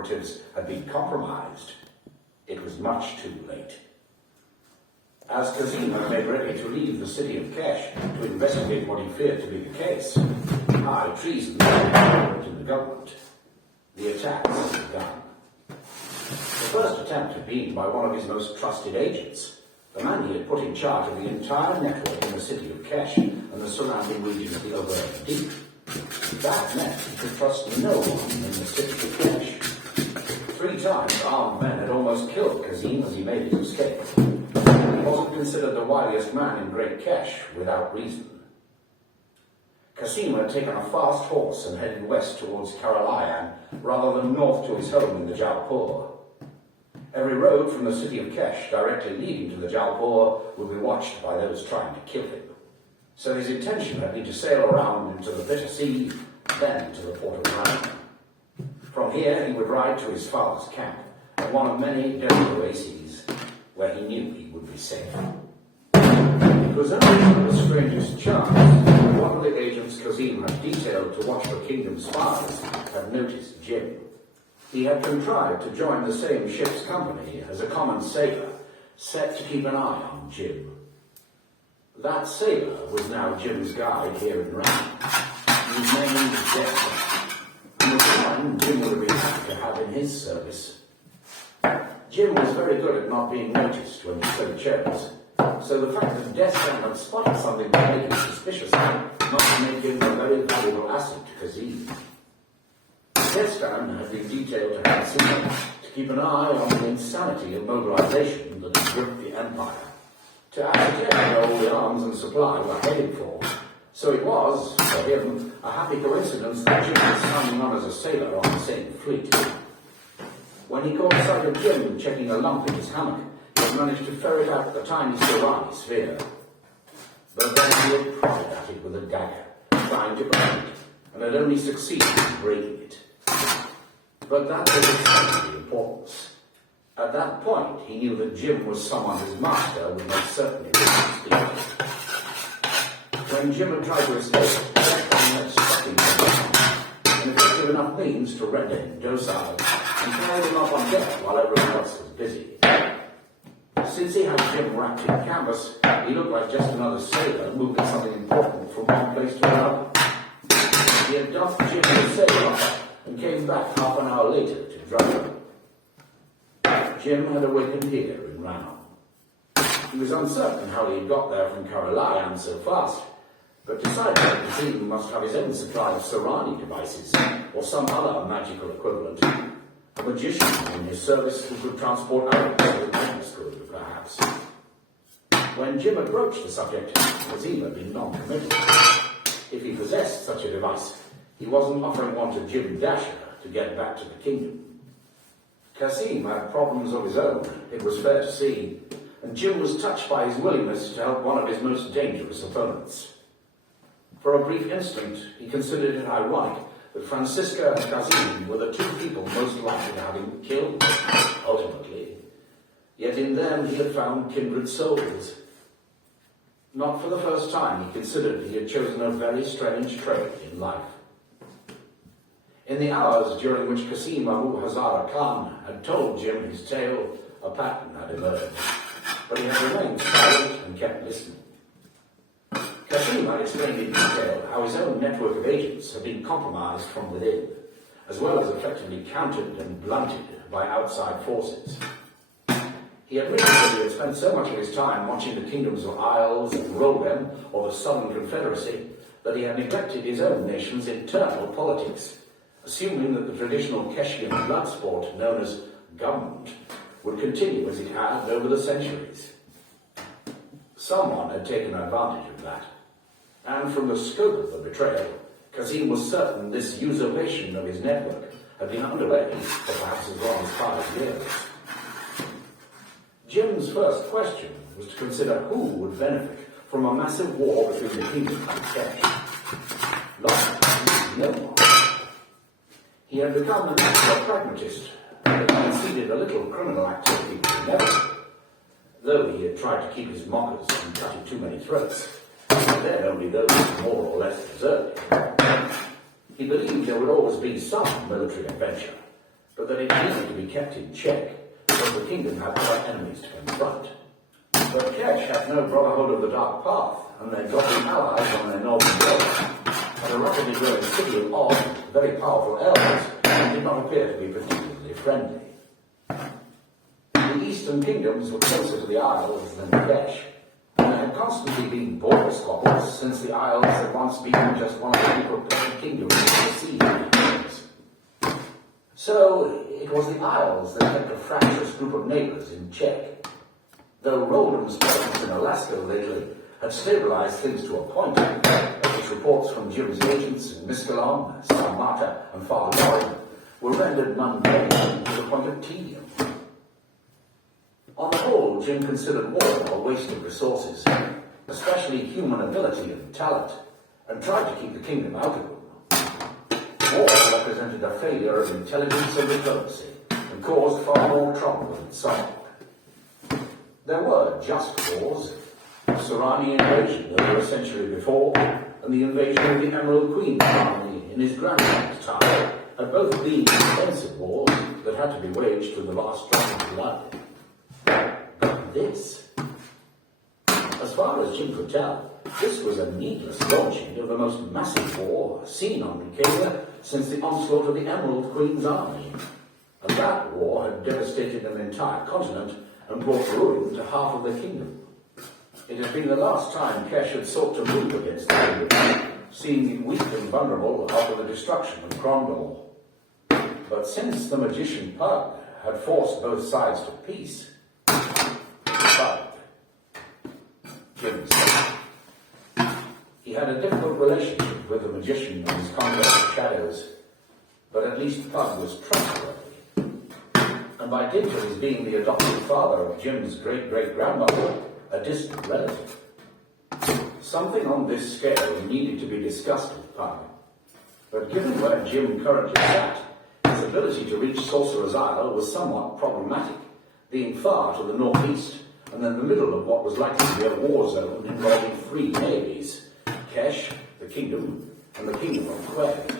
operatives had been compromised, it was much too late. As Cosima made ready to leave the city of Kesh to investigate what he feared to be the case, high treason was in the government. The attacks had begun. The first attempt had been by one of his most trusted agents, the man he had put in charge of the entire network in the city of Kesh and the surrounding region of the Overland Deep. That meant he could trust no one in the city of Kesh. 3 times armed men had almost killed Kazim as he made his escape. He wasn't considered the wiliest man in Great Kesh without reason. Kasim had taken a fast horse and headed west towards Karalayan rather than north to his home in the Jaipur. Every road from the city of Kesh directly leading to the Jaipur would be watched by those trying to kill him. So his intention had been to sail around into the bitter sea, then to the port of Rana. From here he would ride to his father's camp, at one of many desert oases where he knew he would be safe. It was only the strangest chance that one of the agents Kazim had detailed to watch for kingdom spies had noticed Jim. He had contrived to join the same ship's company as a common sailor, set to keep an eye on Jim. That sailor was now Jim's guide here in Rana. His name was Dexter, and was the one Jim would have been happy to have in his service. Jim was very good at not being noticed when he so chose, so the fact that Dexter had spotted something that made him suspicious must have made him a very valuable asset to Kazim. Destan had been detailed to Hatsuma to keep an eye on the insanity of mobilization that had gripped the empire, to ascertain where all the arms and supply were headed for. So it was, for him, a happy coincidence that Jim was signing on as a sailor on the same fleet. When he caught sight of Jim checking a lump in his hammock, he had managed to ferret out the tiny Serrani sphere. But then he had prodded at it with a dagger, trying to break it, and had only succeeded in breaking it. But that was of secondary importance. At that point, he knew that Jim was someone his master would most certainly wish to speak to. When Jim had tried to escape, Declan had struck him down, an effective enough means to render him docile and carried him up on deck while everyone else was busy. Since he had Jim wrapped in canvas, he looked like just another sailor moving something important from one place to another. He had dumped Jim in a sail locker and came back half an hour later to drug him. Jim had awakened here in Rana. He was uncertain how he had got there from Karalayan so fast, but decided that the team must have his own supply of Serrani devices, or some other magical equivalent. A magician in his service who could transport elements with Magnus could, perhaps. When Jim had broached the subject, Kazim had been non-committal. If he possessed such a device, he wasn't offering one to Jim Dasher to get back to the kingdom. Kasim had problems of his own, it was fair to see, and Jim was touched by his willingness to help one of his most dangerous opponents. For a brief instant, he considered it ironic that Francisca and Kasim were the 2 people most likely to have him killed, ultimately. Yet in them he had found kindred souls. Not for the first time he considered he had chosen a very strange trade in life. In the hours during which Qasim Abu Hazara Khan had told Jim his tale, a pattern had emerged, but he had remained silent and kept listening. Qasim had explained in detail how his own network of agents had been compromised from within, as well as effectively countered and blunted by outside forces. He admitted that he had spent so much of his time watching the kingdoms of Isles and Rolem, or the Southern Confederacy, that he had neglected his own nation's internal politics, assuming that the traditional Keshian blood sport known as government would continue as it had over the centuries. Someone had taken advantage of that, and from the scope of the betrayal, Qasim was certain this usurpation of his network had been underway for perhaps as long as 5 years. Jim's first question was to consider who would benefit from a massive war between the kingdoms and Kesh. Logically, no one. He had become a natural pragmatist and had conceded a little criminal activity to never, though he had tried to keep his mockers from cutting too many throats, and then only those more or less deserving. He believed there would always be some military adventure, but that it needed to be kept in check because the kingdom had other enemies to confront. But Kesh had no brotherhood of the Dark Path, and their godly allies on their northern border, and a rapidly growing city of odd, very powerful elves, did not appear to be particularly friendly. The eastern kingdoms were closer to the Isles than Kesh, and there had constantly been border squabbles since the Isles had once been just one of the proclaimed kingdoms of the sea kingdoms. So it was the Isles that kept a fractious group of neighbours in check. Though Roland's presence in Alaska lately had stabilized things to a point, which reports from Jim's agents in Miscalon, Salmata, and Far North were rendered mundane to the point of tedium. On the whole, Jim considered war a waste of resources, especially human ability and talent, and tried to keep the kingdom out of them. War represented a failure of intelligence and diplomacy, and caused far more trouble than it solved. There were just wars, the Sorani invasion over a century before, and the invasion of the Emerald Queen's army in his grandson's time had both been expensive wars that had to be waged to the last drop of blood. But this, as far as Jim could tell, this was a needless launching of the most massive war seen on Nicaea since the onslaught of the Emerald Queen's army. And that war had devastated an entire continent and brought ruin to half of the kingdom. It had been the last time Kesh had sought to move against the kingdom, seeing it weak and vulnerable after the destruction of Cromwell. But since the magician Pug had forced both sides to peace, Pug, Jim said, he had a difficult relationship with the magician and his conquest of shadows, but at least Pug was trustworthy. And by dint of his being the adopted father of Jim's great-great-grandmother, a distant relative. Something on this scale needed to be discussed with Pug. But given where Jim currently sat, his ability to reach Sorcerer's Isle was somewhat problematic, being far to the northeast and in the middle of what was likely to be a war zone involving 3 navies, Kesh, the Kingdom, and the Kingdom of Quay.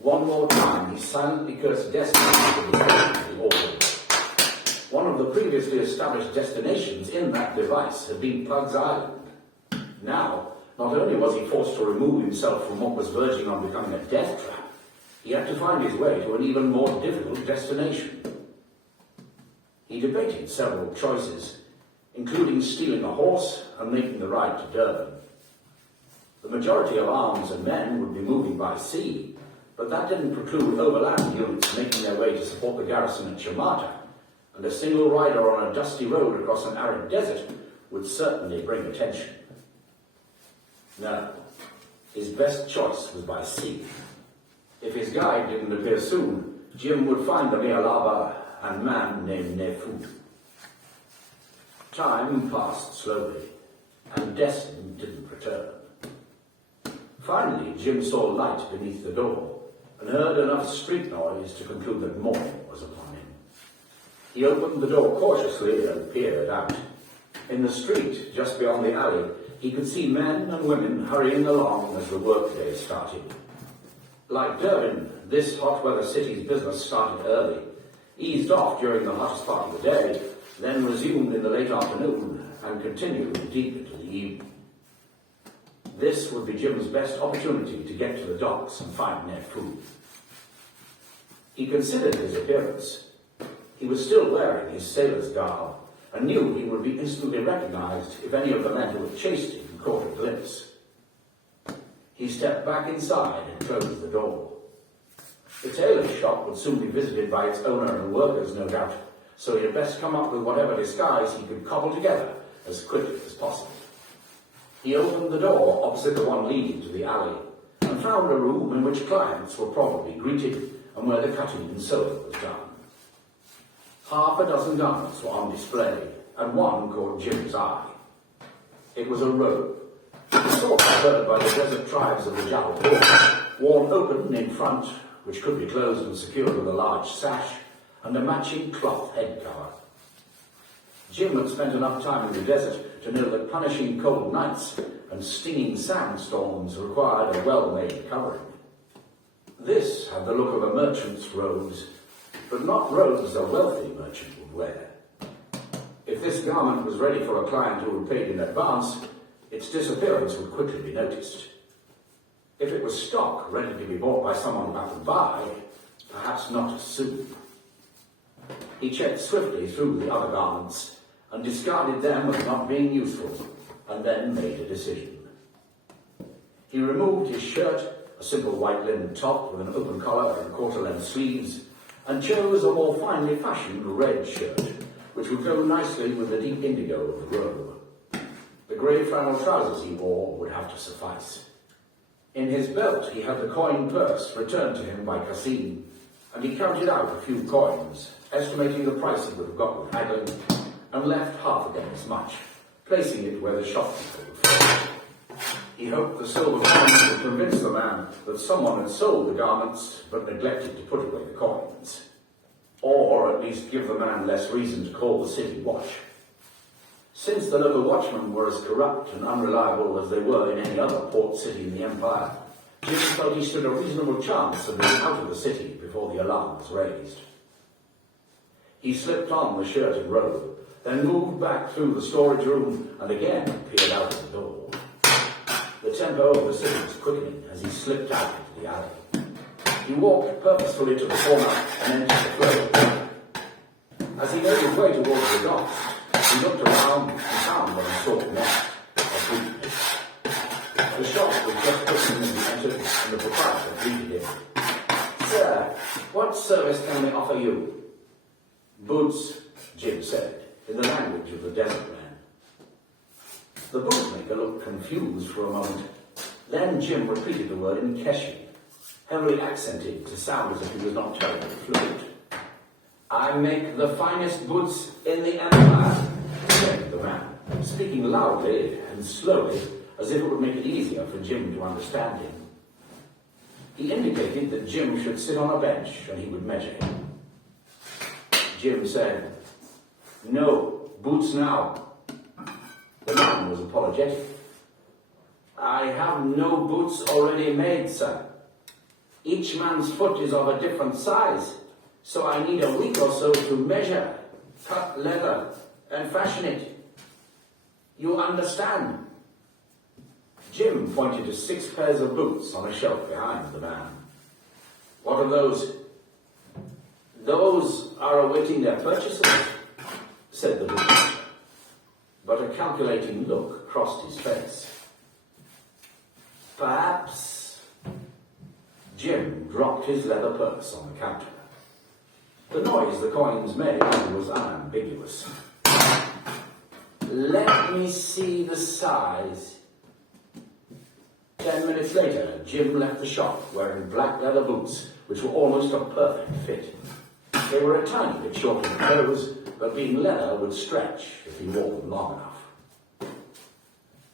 One more time, he silently cursed destiny to the order. One of the previously established destinations in that device had been Pug's Island. Now, not only was he forced to remove himself from what was verging on becoming a death trap, he had to find his way to an even more difficult destination. He debated several choices, including stealing a horse and making the ride to Durban. The majority of arms and men would be moving by sea, but that didn't preclude overland units making their way to support the garrison at Chamata, and a single rider on a dusty road across an arid desert would certainly bring attention. No, his best choice was by sea. If his guide didn't appear soon, Jim would find the Mealaba and man named Nefu. Time passed slowly, and Destin didn't return. Finally, Jim saw light beneath the door, and heard enough street noise to conclude that morning was upon him. He opened the door cautiously and peered out. In the street, just beyond the alley, he could see men and women hurrying along as the workday started. Like Durban, this hot weather city's business started early, eased off during the hottest part of the day, then resumed in the late afternoon, and continued deep into the evening. This would be Jim's best opportunity to get to the docks and find Nefu. He considered his appearance. He was still wearing his sailor's garb, and knew he would be instantly recognized if any of the men who had chased him caught a glimpse. He stepped back inside and closed the door. The tailor's shop would soon be visited by its owner and workers, no doubt, so he had best come up with whatever disguise he could cobble together as quickly as possible. He opened the door opposite the one leading to the alley, and found a room in which clients were probably greeted, and where the cutting and sewing was done. Half a dozen guns were on display, and one caught Jim's eye. It was a robe, the sort preferred by the desert tribes of the Jal, worn open in front, which could be closed and secured with a large sash, and a matching cloth head cover. Jim had spent enough time in the desert to know that punishing cold nights and stinging sandstorms required a well-made covering. This had the look of a merchant's robes, but not robes a wealthy merchant would wear. If this garment was ready for a client who had paid in advance, its disappearance would quickly be noticed. If it was stock ready to be bought by someone about to buy, perhaps not as soon. He checked swiftly through the other garments and discarded them as not being useful, and then made a decision. He removed his shirt, a simple white linen top with an open collar and quarter-length sleeves, and chose a more finely fashioned red shirt, which would go nicely with the deep indigo of the robe. The grey flannel trousers he wore would have to suffice. In his belt he had the coin purse returned to him by Cassim, and he counted out a few coins, estimating the price he would have got with haggling, and left half again as much, placing it where the shopkeeper would find it. He hoped the silver coins would convince the man that someone had sold the garments but neglected to put away the coins, or at least give the man less reason to call the city watch. Since the local watchmen were as corrupt and unreliable as they were in any other port city in the empire, Jim felt he stood a reasonable chance of being out of the city before the alarm was raised. He slipped on the shirt and robe, then moved back through the storage room and again peered out of the door. The tempo of the city was quickening as he slipped out into the alley. He walked purposefully to the corner and entered the flow. As he made his way towards the docks, he looked around and found what he sought next, a briefcase. The shop was just opening as he entered, and the proprietor greeted him. "Sir, what service can we offer you?" "Boots," Jim said, in the language of the desert man. The bootmaker looked confused for a moment. Then Jim repeated the word in Keshi, heavily accented to sound as if he was not terribly fluent. "I make the finest boots in the empire," said the man, speaking loudly and slowly, as if it would make it easier for Jim to understand him. He indicated that Jim should sit on a bench and he would measure him. Jim said, "No, boots now." The man was apologetic. "I have no boots already made, sir. Each man's foot is of a different size, so I need a week or so to measure, cut leather, and fashion it. You understand?" Jim pointed to 6 pairs of boots on a shelf behind the man. "What are those?" "Those are awaiting their purchasers," said the bootmaker. But a calculating look crossed his face. "Perhaps..." Jim dropped his leather purse on the counter. The noise the coins made was unambiguous. "Let me see the size." 10 minutes later, Jim left the shop wearing black leather boots, which were almost a perfect fit. They were a tiny bit shorter than clothes, but being leather would stretch if he wore them long enough.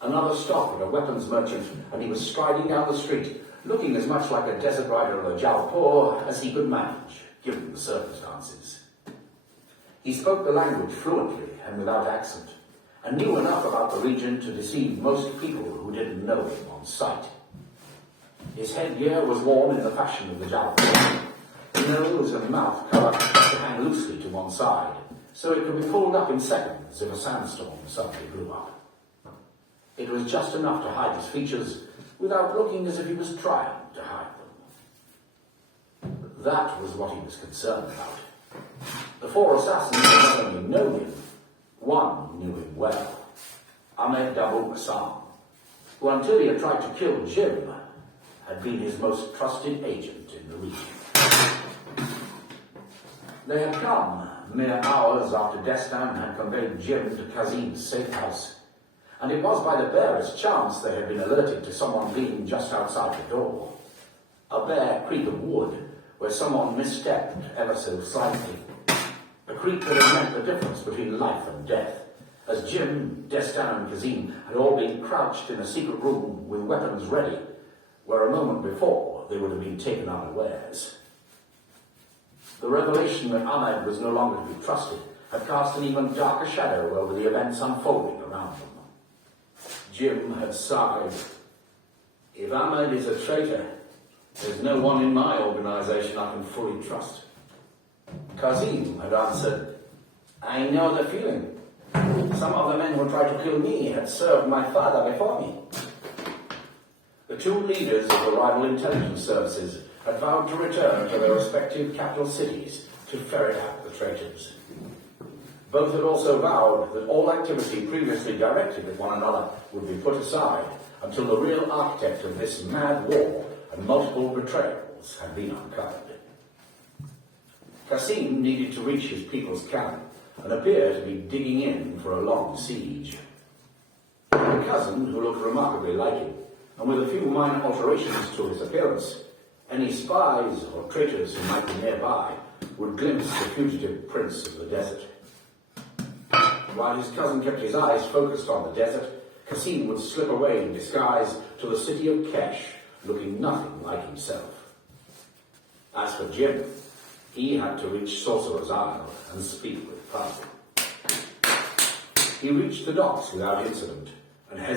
Another stop at a weapons merchant, and he was striding down the street, looking as much like a desert rider of a Jaipur as he could manage, given the circumstances. He spoke the language fluently and without accent, and knew enough about the region to deceive most people who didn't know him on sight. His headgear was worn in the fashion of the Jaipur. The nose and mouth cover to hang loosely to one side, so it could be pulled up in seconds if a sandstorm suddenly blew up. It was just enough to hide his features without looking as if he was trying to hide them. That was what he was concerned about. The 4 assassins had not only known him, one knew him well, Ahmed Dabu Bassam, who until he had tried to kill Jim, had been his most trusted agent in the region. They had come mere hours after Destan had conveyed Jim to Kazim's safe house, and it was by the barest chance they had been alerted to someone being just outside the door. A bare creak of wood, where someone misstepped ever so slightly. A creak that had meant the difference between life and death, as Jim, Destan and Kazim had all been crouched in a secret room with weapons ready, where a moment before they would have been taken unawares. The revelation that Ahmed was no longer to be trusted had cast an even darker shadow over the events unfolding around them. Jim had sighed. If Ahmed is a traitor, There's no one in my organisation I can fully trust. Kazim had answered, I know the feeling. Some of the men who tried to kill me had served my father before me. The two leaders of the rival intelligence services had vowed to return to their respective capital cities to ferret out the traitors. Both had also vowed that all activity previously directed at one another would be put aside until the real architect of this mad war and multiple betrayals had been uncovered. Qasim needed to reach his people's camp and appeared to be digging in for a long siege. A cousin who looked remarkably like him, and with a few minor alterations to his appearance, any spies or traitors who might be nearby would glimpse the fugitive prince of the desert. While his cousin kept his eyes focused on the desert, Qasim would slip away in disguise to the city of Kesh, looking nothing like himself. As for Jim, he had to reach Sorcerer's Isle and speak with Pide. He reached the docks without incident and